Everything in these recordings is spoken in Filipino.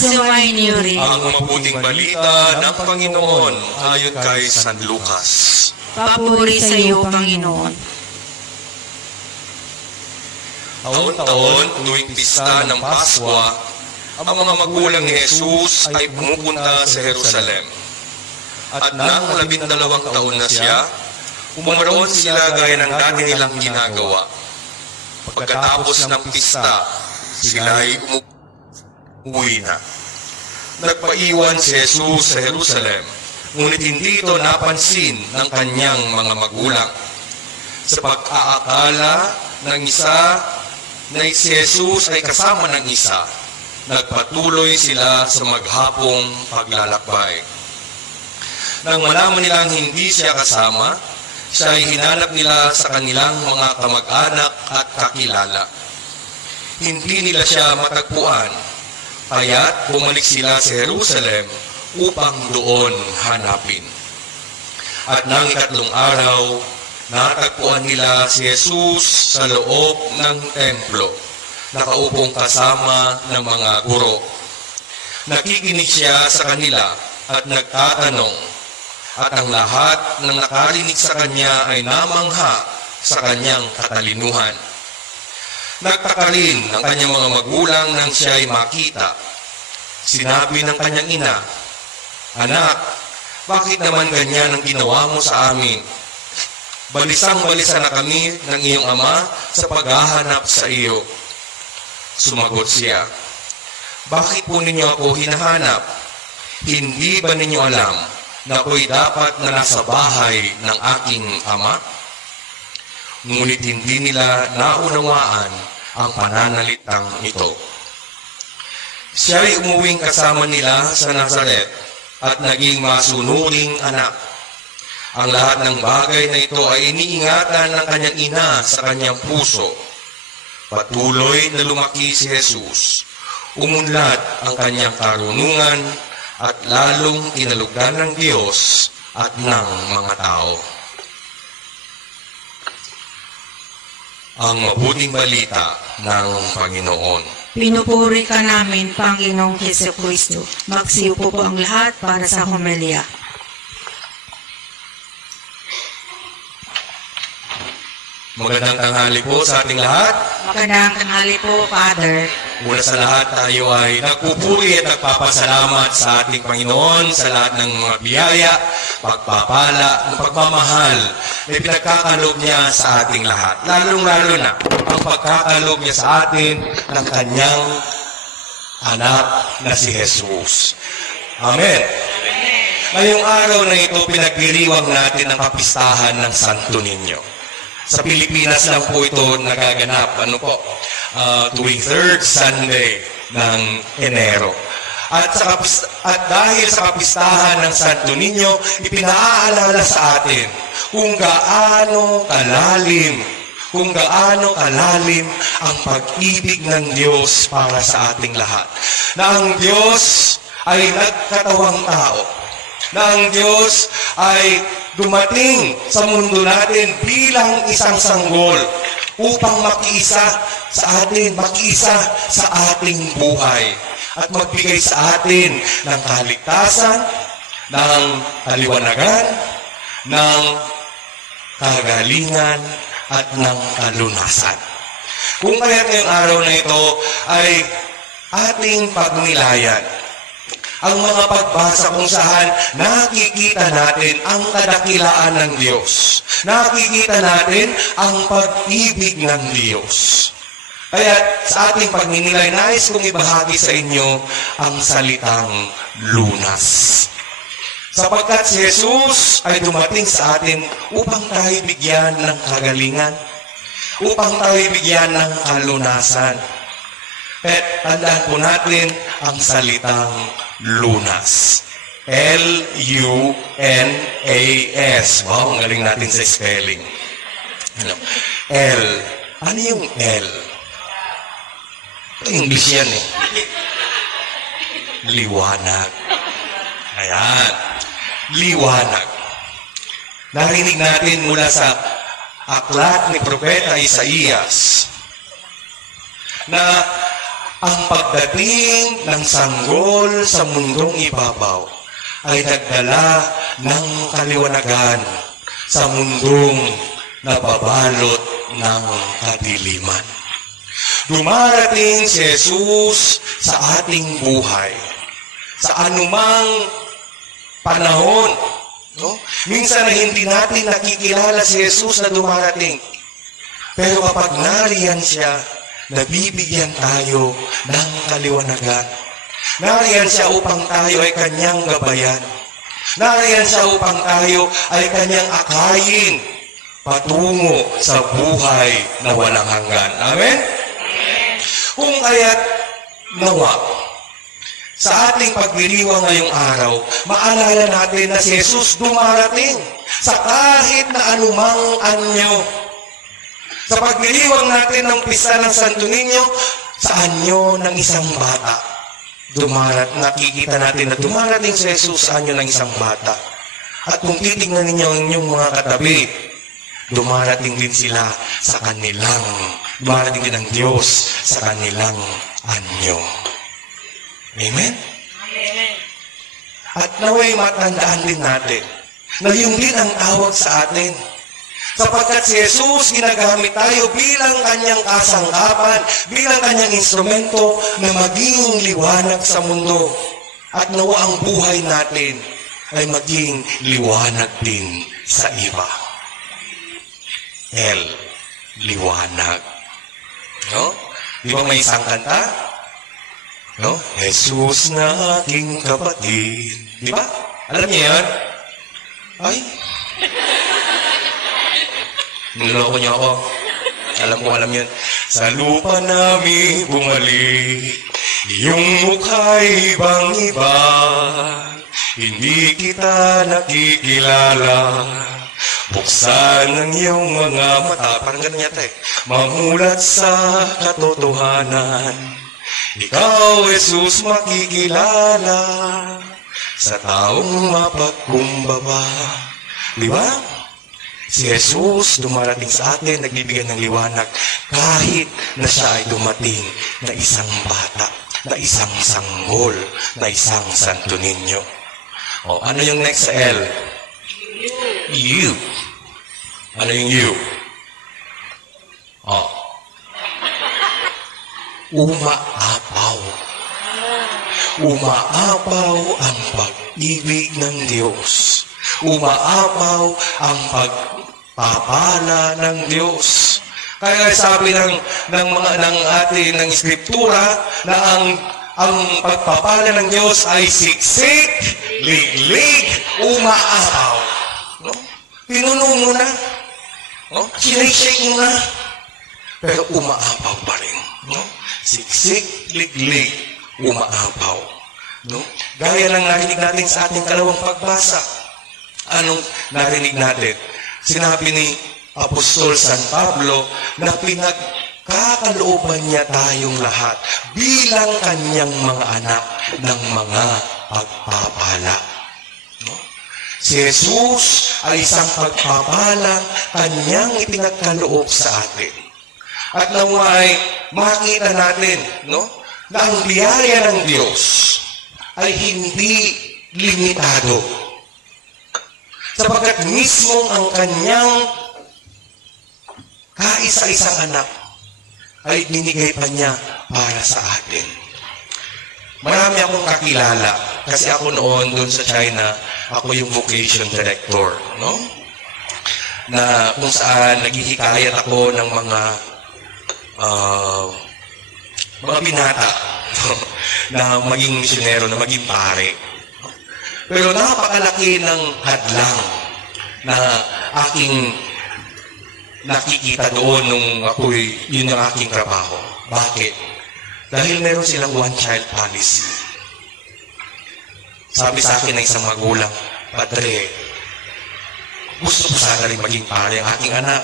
Sumainyo rin. Ang mabuting balita ng Panginoon ayon kay San Lucas. Papuri sa iyo, Panginoon. Taon-taon, tuwing pista ng Paswa, ang mga magulang ni Jesus ay pumupunta sa Jerusalem. At nang 12 taon na siya, umaroon sila gaya ng dati nilang ginagawa. Pagkatapos ng pista, sila ay umuwi na. Nagpaiwan si Jesus sa Jerusalem, ngunit hindi ito napansin ng kanyang mga magulang. Sa pag-aakala ng isa na si Jesus ay kasama ng isa, nagpatuloy sila sa maghapong paglalakbay. Nang malaman nilang hindi siya kasama, siya ay hinanap nila sa kanilang mga kamag-anak at kakilala. Hindi nila siya matagpuan, kaya't bumalik sila sa Jerusalem upang doon hanapin. At nang ikatlong araw, natagpuan nila si Jesus sa loob ng templo, nakaupong kasama ng mga guro. Nakikinig siya sa kanila at nagtatanong, at ang lahat ng nakarinig sa kanya ay namangha sa kanyang katalinuhan. Nagtaka rin ang kanyang mga magulang nang siya ay makita. Sinabi ng kanyang ina, "Anak, bakit naman ganyan ang ginawa mo sa amin? Balisang-balisa na kami ng iyong ama sa paghahanap sa iyo." Sumagot siya, "Bakit po ninyo ako hinahanap? Hindi ba ninyo alam na ako'y dapat na nasa bahay ng aking ama?" Ngunit hindi nila naunawaan ang pananalitang ito. Siya ay umuwing kasama nila sa Nazaret at naging masunuring anak. Ang lahat ng bagay na ito ay iniingatan ng kanyang ina sa kanyang puso. Patuloy na lumaki si Jesus. Umunlad ang kanyang karunungan at lalong kinalugdan ng Diyos at ng mga tao. Ang mabuting balita ng Panginoon. Pinupuri ka namin, Panginoong Jesucristo. Magsiupo po ang lahat para sa homilia. Magandang tanghali po sa ating lahat. Magandang tanghali po, Father. Una sa lahat, tayo ay nagpupuri at nagpapasalamat sa ating Panginoon sa lahat ng mga biyaya, pagpapala, pagmamahal na pinagkakaloob niya sa ating lahat. Lalong-lalo na ang pagkakaloob niya sa atin ng kanyang anak na si Jesus. Amen. Ngayong araw na ito, pinagdiriwang natin ang kapistahan ng Santo Niño. Sa Pilipinas lang po ito nagaganap, tuwing third Sunday ng Enero. At dahil sa kapistahan ng Santo Niño, ipinaalala sa atin kung gaano kalalim ang pag-ibig ng Diyos para sa ating lahat. Na ang Diyos ay nagkatawang tao. Na ang Diyos ay dumating sa mundo natin bilang isang sanggol upang makiisa sa ating buhay at magbigay sa atin ng kaligtasan, ng kaliwanagan, ng kagalingan at ng kalunasan. Kung kaya ngayong araw na ito ay ating pagnilayan ang mga pagbasa kung saan nakikita natin ang kadakilaan ng Diyos. Nakikita natin ang pag-ibig ng Diyos. Kaya sa ating pagninilay, nais kong ibahagi sa inyo ang salitang lunas. Sapagkat si Jesus ay dumating sa atin upang tayo bigyan ng kagalingan, upang tayo bigyan ng kalunasan. At tandaan po natin ang salitang lunas. L-U-N-A-S. Wow, ang galing natin sa spelling. L. Ano yung L? English yan eh. Liwanag. Ayan. Liwanag. Narinig natin mula sa aklat ni Propeta Isaías na ang pagdating ng sanggol sa mundong ibabaw ay nagdala ng kaliwanagan sa mundong nababalot ng kadiliman. Dumarating si Jesus sa ating buhay sa anumang panahon. No? Minsan na hindi natin nakikilala si Jesus na dumarating. Pero kapag nariyan siya, nabibigyan tayo ng kaliwanagan. Nariyan siya upang tayo ay kanyang gabayan. Nariyan siya upang tayo ay kanyang akayin patungo sa buhay na walang hanggan. Amen? Kung kaya't nawa, sa ating pagdiriwang ngayong araw, maalala natin na si Jesus dumarating sa kahit na anumang anyo. Sa pagdiriwang natin ng pista ng Santo Niño, sa anyo ng isang bata. Nakikita natin na dumarating si Jesus sa anyo ng isang bata. At kung titignan ninyo ang inyong mga katabi, dumarating din sila sa kanilang, dumarating din ang Diyos sa kanilang anyo. Amen? Amen. At naway matandaan din natin na yun din ang tawag sa atin. Sapagkat si Jesus ginagamit tayo bilang kanyang kasangkapan, bilang kanyang instrumento na maging liwanag sa mundo. At nawa ang buhay natin ay maging liwanag din sa iba. Liwanag. No? Di ba may isang kanta? No? Jesus na aking kapatid. Di ba? Alam niyo yan? Ay. Niloko niyo ako. Alam yun. Sa lupa namin bumalik, iyong mukha'y ibang-iba. Hindi kita nakikilala. Buksan ang iyong mga mata. Parang ganun yata eh. Mamulat sa katotohanan. Ikaw, Jesus, makikilala sa taong mapagkumbaba. Di ba? Si Jesus dumarating sa atin, nagbibigay ng liwanag kahit na siya ay dumating na isang bata, na isang sanggol, na isang Santo Niño. O, ano yung next sa L? You. Ano yung you? O. Umaapaw. Umaapaw ang pag-ibig ng Diyos. Umaapaw ang pagpapala ng Diyos. Kaya sabi ng ating ng Eskriptura na ang pagpapala ng Diyos ay siksik, liglig, umaapaw. No? Pinuno mo na. No? Sinashake mo na. Pero umaapaw pa rin. No? Siksik, liglig, umaapaw. No? Gaya ng narinig natin sa ating kalawang pagbasa. Anong narinig natin? Sinabi ni Apostol San Pablo na pinagkakalooban niya tayong lahat bilang kanyang mga anak ng mga pagpapala. No? Si Jesus ay isang pagpapala kanyang ipinagkaloob sa atin. At naway makita natin, no, na ang biyaya ng Diyos ay hindi limitado. Sapagkat mismo ang kanyang kaisa-isang anak ay binigay pa niya para sa atin. Marami akong kakilala kasi ako noon doon sa China, ako yung vocation director, no? Na kung saan naghihikayat ako ng mga binata na maging misyonero, na maging pare. Pero napakalaki ng hadlang na aking nakikita doon nung yun ang aking trabaho. Bakit? Dahil meron silang one-child policy. Sabi sa akin ng isang magulang, Padre, gusto ko sana rin maging pare ang aking anak.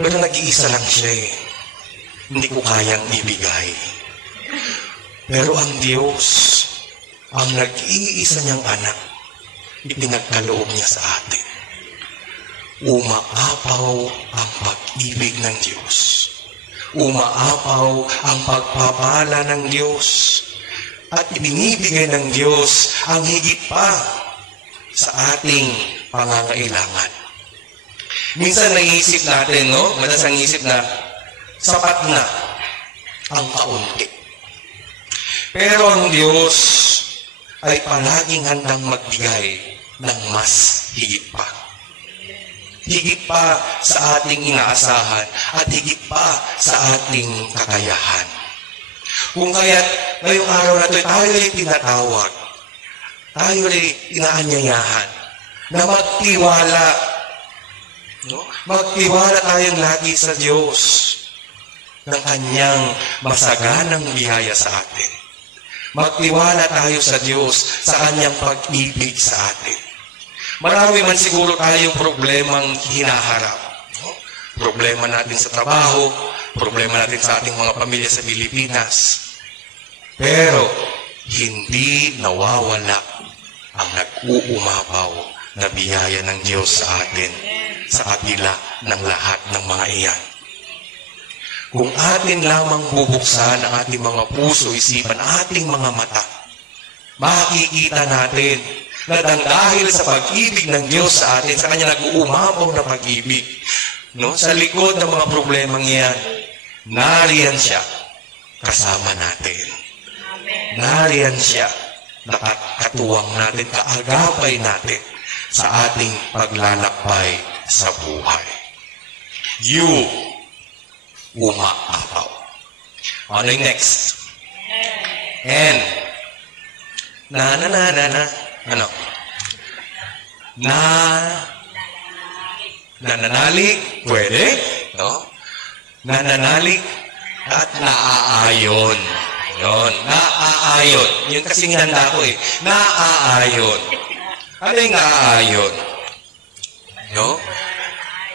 Pero nag-iisa lang siya eh. Hindi ko kayang ibigay. Pero ang Diyos, ang nag-iisa niyang anak, ipinagkaloob niya sa atin. Umaapaw ang pag-ibig ng Diyos. umaapaw ang pagpapala ng Diyos at ibinibigay ng Diyos ang higit pa sa ating pangangailangan. Minsan naisip natin, no? Madalas ang isip na sapat na ang kaunti. Pero ang Diyos ay palaging handang magbigay ng mas higit pa. Higit pa sa ating inaasahan at higit pa sa ating kakayahan. Kung kaya't ngayong araw na ito, tayo ay tinatawag, tayo ay inaanyayahan na magtiwala. No? Magtiwala tayong lagi sa Diyos ng Kanyang masaganang biyaya sa atin. Magtiwala tayo sa Diyos sa Kanyang pag-ibig sa atin. Marami man siguro tayong problemang hinaharap. No? Problema natin sa trabaho, problema natin sa ating mga pamilya sa Pilipinas. Pero hindi nawawala ang nag-uumapaw na biyaya ng Diyos sa atin sa kabila ng lahat ng mga iyan. Kung atin lamang bubuksan ang ating mga puso, isipan, ating mga mata, makikita natin na dahil sa pag-ibig ng Diyos sa atin, sa Kanya nag-uumapaw na pag-ibig, no? Sa likod ng mga problemang iyan, nariyan siya kasama natin. Nariyan siya nakatuwang natin, kaagapay natin sa ating paglalakbay sa buhay. You umaapaw. Ano yung next? And ano? Nananalig, pwede, no? Nananalig at naaayon. Yun, naaayon. Yun kasing handa ko eh. Naaayon. Ano yung naaayon? No?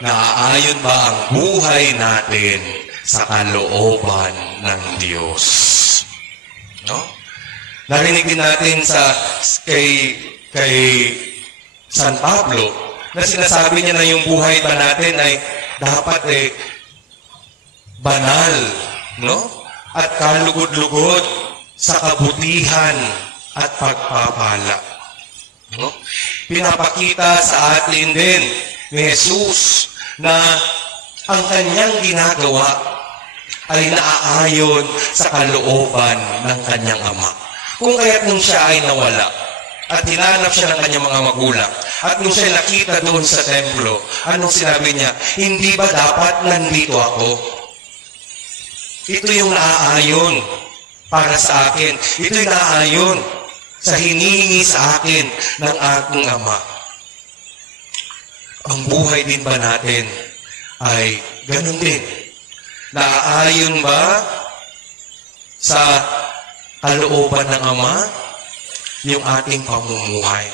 Naaayon ba ang buhay natin sa kalooban ng Diyos? No? Narinig din natin kay San Pablo na sinasabi niya na yung buhay pa natin ay dapat banal, no? At kalugod-lugod sa kabutihan at pagpapala. No? Pinapakita sa atin din ni Jesus na ang kanyang ginagawa ay naaayon sa kalooban ng kanyang Ama. Kung kaya't nung siya ay nawala at hinanap siya ng kanyang mga magulang at nung siya nakita doon sa templo, anong sinabi niya? Hindi ba dapat nandito ako? Ito yung naaayon para sa akin. Ito yung naaayon sa hinihingi sa akin ng aking Ama. Ang buhay din ba natin ay ganun din? Naaayon ba sa kalooban ng Ama yung ating pamumuhay?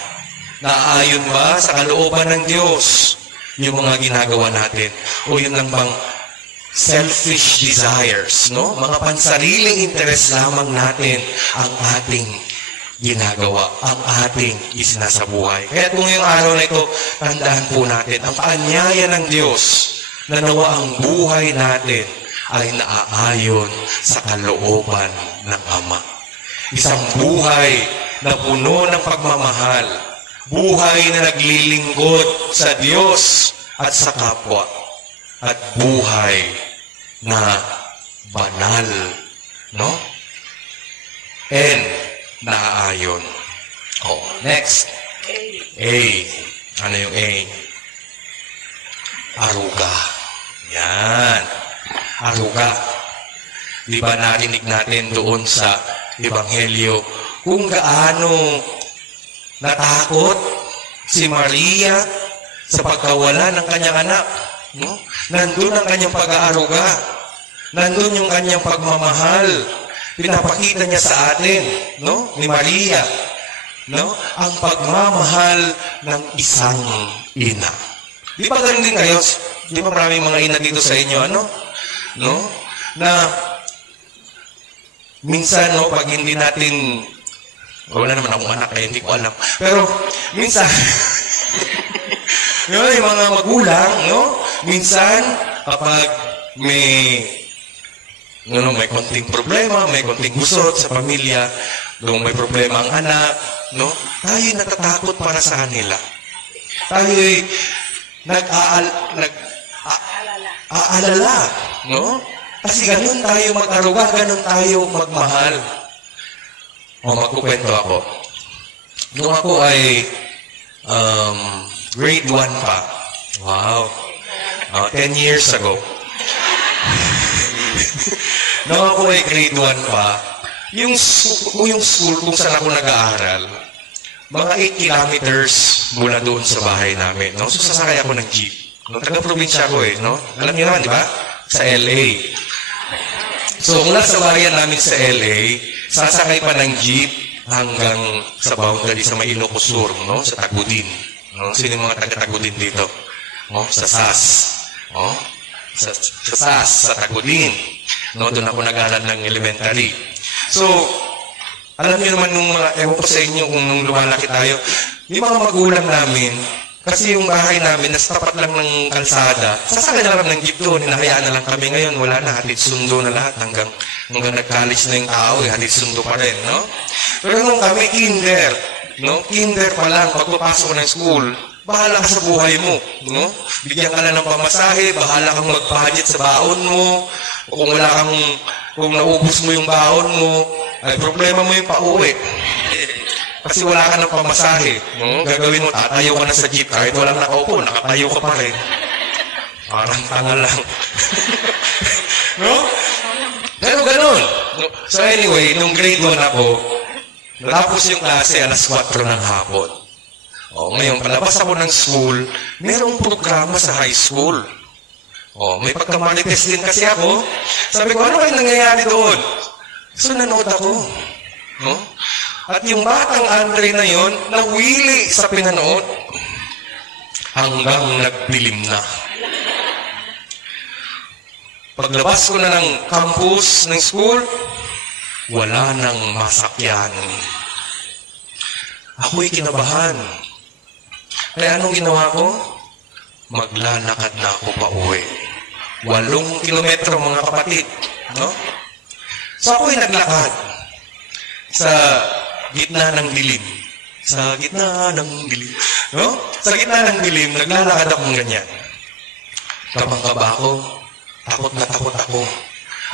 Naaayon ba sa kalooban ng Diyos yung mga ginagawa natin? O yun lang bang selfish desires, no? Mga pansariling interes lamang natin ang ating ginagawa, ang ating isinasabuhay. Kaya kung yung araw na ito, tandaan po natin, ang paanyaya ng Diyos na nawa ang buhay natin ay naaayon sa kalooban ng Ama. Isang buhay na puno ng pagmamahal, buhay na naglilingkod sa Diyos at sa kapwa, at buhay na banal, no? And naaayon. Oh, next. A. Ano yung A? Aruga. Yan. Aruga. Di ba narinig natin doon sa Ebanghelyo kung gaano natakot si Maria sa pagkawala ng kanyang anak? No? Nandun ang kanyang pag-aaruga. Nandun yung kanyang pagmamahal. Pinapakita niya sa atin, no? Ni Maria, no? Ang pagmamahal ng isang ina. Di ba ganun din kayo? Di ba maraming mga ina dito sa inyo, ano? No? Na minsan, no, pag hindi natin, wala naman akong anak, kaya hindi ko alam. Pero minsan, yung mga magulang, no? Minsan, kapag may may konting problema, may konting gusot sa pamilya, nung may problema ang anak, no? Tayo'y natatakot para sa kanila. Tayo'y nag-aalala, no? Kasi ganun tayo mag-aruga, ganun tayo magmahal. Magkukwento ako. Nung ako ay grade 1 pa. Wow. 10 years ago. Nung ako ay grade 1 pa, yung school kung saan ako nag-aaral, mga 8 kilometers mula doon sa bahay namin. No? So, sasakay ako ng jeep. No? Taga-probinsya ako no? Alam niyo naman, di ba? Sa LA. So, mula sa bayan namin sa LA, sasakay pa ng jeep hanggang sa boundary sa may Ilocos Sur, no? Sa Tagudin. No? Sino yung mga taga-Tagudin dito? No? Sa SAS. No? Sa SAS, sa Tagudin. No? Doon ako nag-aaral ng elementary. So, alam niyo naman nung mga, ewan ko sa inyo kung nung lumalaki tayo, yung mga magulang namin, kasi yung bahay namin, nasa tapat lang ng kalsada, sasakay na lang ng jeep doon, hinahayaan na lang kami ngayon, wala na, hatid sundo na lahat, hanggang nag-college na yung tao, hatid sundo pa rin, no? Pero nung kami, kinder, no? Kinder pa lang, pagpapasok ng school, bahala ka sa buhay mo, no? Bigyan ka lang ng pamasahe, bahala kang mag-budget sa baon mo, kung kung naubos mo yung baon mo, ay problema mo yung pauwi. Kasi wala ka ng pamasahe. No? Gagawin mo, tatayo ka na sa jeep. Kahit walang nakaupo, nakatayo ka pa rin. Parang tanga lang. No? Pero ganun. So anyway, nung grade 1 ako, natapos yung klase alas 4 ng hapon. Ngayon, palabas ako ng school, merong programa sa high school. May pagkamarites din kasi ako. Sabi ko, ano kayo nangyayari doon? So nanood ako. No? At yung batang Andre na yon, nawili sa pinanood hanggang nagdilim na. Paglabas ko na ng campus ng school, wala nang masakyan. Ako'y kinabahan. Kaya anong ginawa ko? Maglalakad na ako pa uwi. 8 kilometro mga kapatid. No? So ako'y naglakad sa gitna ng dilim. Sa gitna ng dilim. No? Sa gitna ng dilim, naglalakad akong ganyan. Kabang-kaba ako. Takot na takot ako.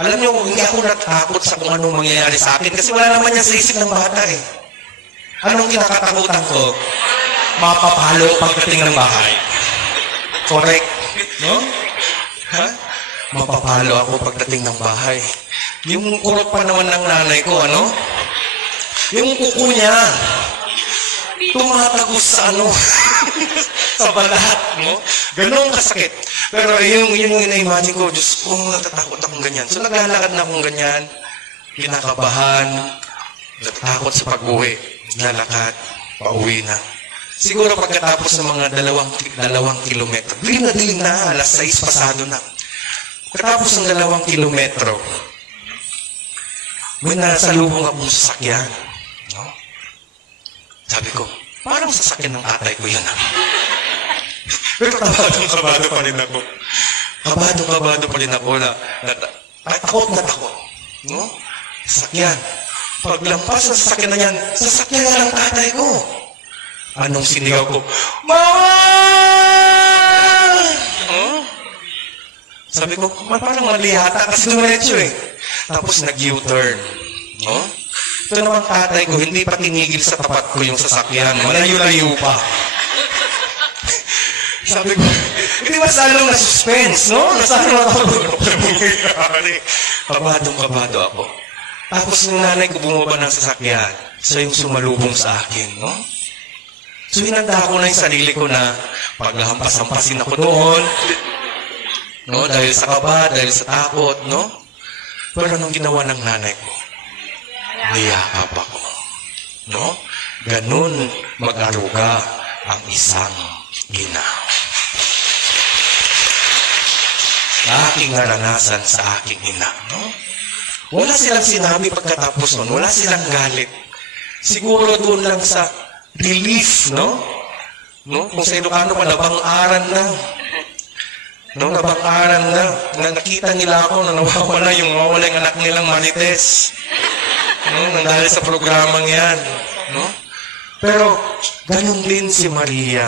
Alam niyo, hindi ako natakot sa kung anong mangyayari sa akin kasi wala naman yan sa isip ng bata eh. Anong kinakatakutan ko? Mapapalo pagdating ng bahay. Correct? No? Ha? Mapapalo ako pagdating ng bahay. Yung kurot pa naman ng nanay ko, ano? Yung kuko niya, tumatagos sa sa balat, no? Ganun kasakit. Pero yung ina-imagine ko, Diyos ko, natatakot akong ganyan. So naglalakad na akong ganyan, kinakabahan, natatakot sa pag-uwi, naglalakad, pauwi na. Siguro pagkatapos ng mga dalawang kilometro, dilim na, alas 6 pasado na. Pagkatapos ng 2 kilometro, may nasalubong akong sasakyan. No? Sabi ko, parang sasakyan ng atay ko yun. Pero kabado pa rin ako. Kabado pa rin ako na takot na takot. No? Sasakyan. Paglampas sa sasakyan na yan, sasakyan na ng tatay ko. Anong sinigaw ko? Mama! Huh? Sabi ko, parang mali yata kasi dumiretso eh. Tapos nag-U-turn. No? Ito naman tatay ko, hindi pa tinigil sa tapat ko yung sasakyan. Malayo-layo pa. Sabi ko, hindi mas lalong na-suspense, no? Nasaan ako? Kabadong-kabado ako. Tapos yung nanay ko bumaba ng sasakyan, siya yung sumalubong sa akin, no? So hinanda ko na yung sarili ko na paghahampas-hampasin ako doon, no? Dahil sa kaba, dahil sa takot, no? Pero anong ginawa ng nanay ko? Niyakap ako, no? Ganun mag-aruga ang isang ina. Sa aking naranasan sa aking ina, no? Wala silang sinabi pagkatapos nun, wala silang galit. Siguro doon lang sa relief, no? Kung sa Ilocano pa, nabang-aran lang. No, nabangkaran na nakita nila ako na nawawala yung anak nilang Marites. No, dahil sa programang yan. No? Pero, ganun din si Maria.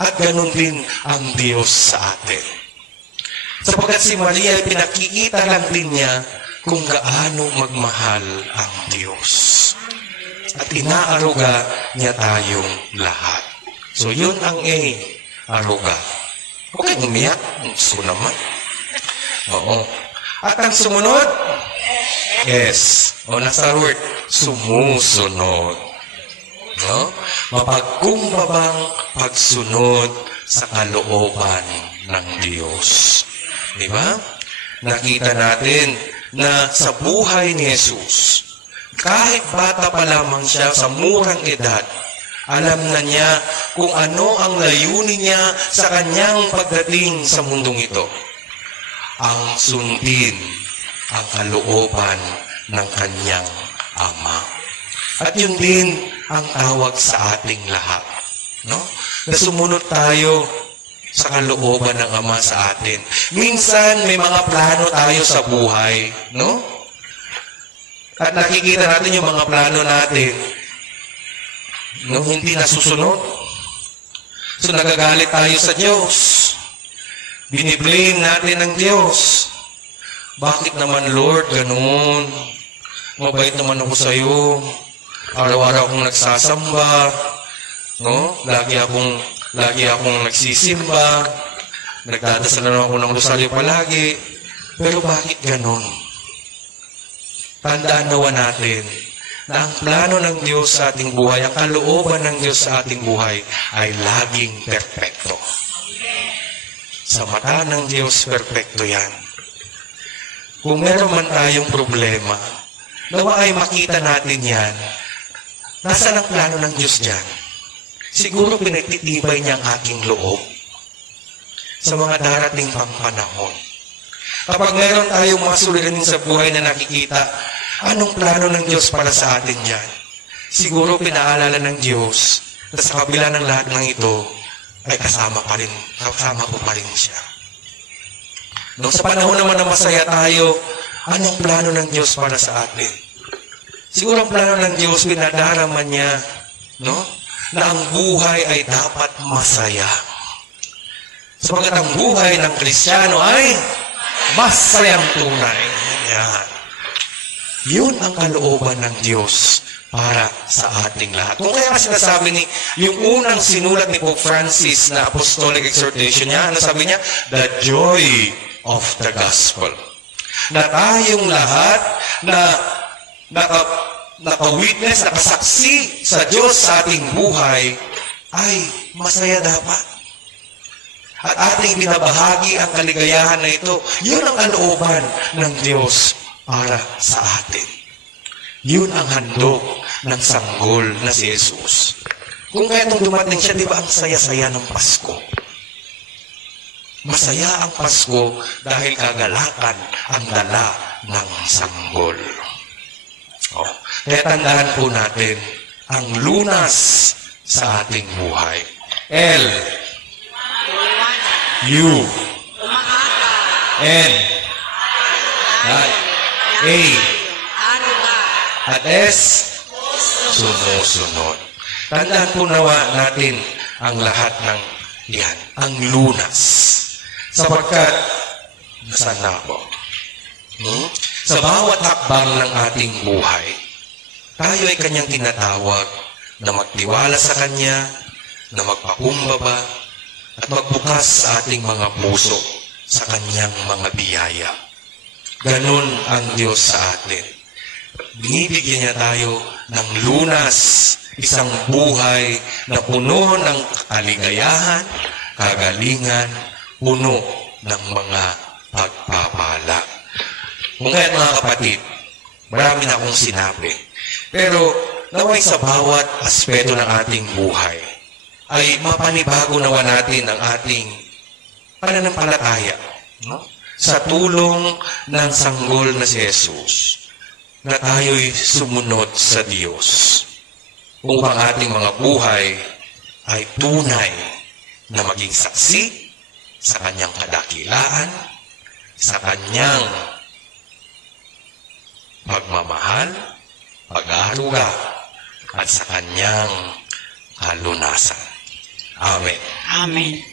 At ganun din ang Diyos sa atin. Sapagkat si Maria ay pinakikita lang din niya kung gaano magmahal ang Diyos. At inaaruga niya tayong lahat. So, yun ang aruga. Okay, umiyak. Gusto naman. Oo. At ang sumunod? Yes. O nasa word, sumusunod. No? Mapagkumbabang pagsunod sa kalooban ng Diyos. Diba? Nakita natin na sa buhay ni Jesus, kahit bata pa lamang siya sa murang edad, alam na niya kung ano ang layunin niya sa kanyang pagdating sa mundong ito. Ang sundin ang kalooban ng kanyang Ama. At yun din ang tawag sa ating lahat. No? Na sumunod tayo sa kalooban ng Ama sa atin. Minsan, may mga plano tayo sa buhay. No? At nakikita natin yung mga plano natin. No? Hindi nasusunod. So, nagagalit tayo sa Diyos. Biniblame natin ang Diyos. Bakit naman, Lord, ganun? Mabait naman ako sa iyo. Araw-araw akong nagsasamba. No? Lagi akong nagsisimba. Nagdadasal na ako ng rosaryo palagi. Pero bakit ganun? Tandaan nawa natin na ang plano ng Diyos sa ating buhay, ang kalooban ng Diyos sa ating buhay ay laging perpekto. Sa mata ng Diyos, perpekto yan. Kung meron man tayong problema, nawa ay makita natin yan. Nasaan ang plano ng Diyos dyan? Siguro pinagtitibay niya ang aking loob sa mga darating pang panahon. Kapag meron tayong mga suliranin sa buhay na nakikita, anong plano ng Diyos para sa atin dyan? Siguro pinaalala ng Diyos na sa kabila ng lahat ng ito, ay kasama ko pa rin siya. No, sa panahon naman na masaya tayo, anong plano ng Diyos para sa atin? Siguro ang plano ng Diyos, pinadaraman niya, no, na ang buhay ay dapat masaya. Sapagat ang buhay ng Kristiyano ay masayang tunay. Yan. Yun ang kalooban ng Diyos para sa ating lahat. Kung kaya sinasabi ni, yung unang sinulat ni Pope Francis na apostolic exhortation niya, ano sabi niya? The joy of the gospel. Na tayong lahat na naka-witness, nakasaksi sa Diyos sa ating buhay, ay masaya dapat. At ating binabahagi ang kaligayahan na ito, yun ang kalooban ng Diyos para sa atin. Yun ang handog ng sanggol na si Jesus. Kung kaya nung dumating siya, di ba ang saya-saya ng Pasko? Masaya ang Pasko dahil kagalakan ang dala ng sanggol. Oh. Kaya tandaan po natin ang lunas sa ating buhay. L, U, N, A, at S, sumusunod. Tandaan po nawa natin ang lahat ng yan, ang lunas. Sapagkat, nasaan na ako? Sa bawat hakbang ng ating buhay, tayo ay kanyang tinatawag na magtiwala sa kanya, na magpakumbaba, at magbukas sa ating mga puso sa kanyang mga biyaya. Ganon ang Diyos sa atin. Binibigyan niya tayo ng lunas, isang buhay na puno ng kaligayahan, kagalingan, puno ng mga pagpapala. Kung kaya mga kapatid, marami na akong sinabi. Pero naway sa bawat aspeto ng ating buhay, ay mapanibago nawa natin ang ating pananampalataya. No? Sa tulong ng sanggol na si Jesus, na tayo'y sumunod sa Diyos upang ating mga buhay ay tunay na maging saksi sa kanyang kadakilaan, sa kanyang pagmamahal, pag-aaruga, at sa kanyang kalunasan. Amen. Amen.